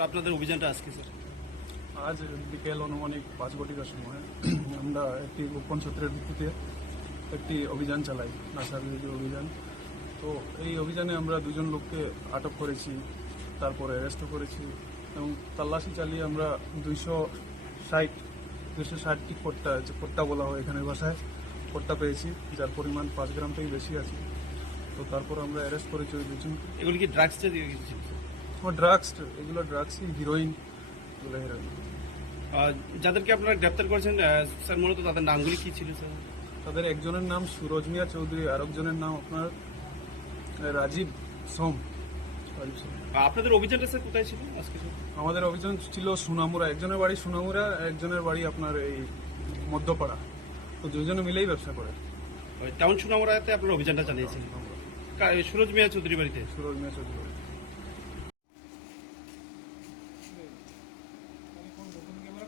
Sir আপনাদের অভিযানটা আজকে sir? আজ বিকেল অনুমানিক 5 ঘটিকার সময় আমরা একটি গোপন সূত্রের ভিত্তিতে একটি অভিযান চালাই, নাশা বিরোধী অভিযান। তো এই অভিযানে আমরা 2 লোককে আটক করেছি, তারপরে অ্যারেস্টও করেছি এবং তল্লাশি চালিয়ে আমরা 260টি পট্টা বলা হয় এখানে ভাষায়, পট্টা পেয়েছি, যার পরিমাণ 5 গ্রাম থেকে বেশি আছে। তো তারপর আমরা অ্যারেস্ট করেছি ওই 2 জনকে। এগুলি কি ড্রাগস জাতীয় কিছু ছিল স্যার? এগুলো ড্রাগসই, হিরোইন, এগুলো হিরোইন। যাদেরকে আপনারা গ্রেপ্তার করেছেন স্যার মূলত তাদের নামগুলি কি ছিল স্যার? তাদের একজনের নাম সুরজ মিয়া চৌধুরী, আর একজনের নাম আপনার রাজীব সোম। আপনাদের অভিযানটা স্যার কোথায় ছিল আজকে স্যার? আমাদের অভিযান ছিল সুনামুরা, একজনের বাড়ি সুনামুরা, একজনের বাড়ি আপনার এই মধ্যপাড়া। তো 2 জনে মিলেই ব্যবসা করে। টাউন সুনামরাতে আপনারা অভিযানটা চালিয়েছেন সুরজ মিয়া চৌধুরী বাড়িতে? সুরজ মিয়া চৌধুরী।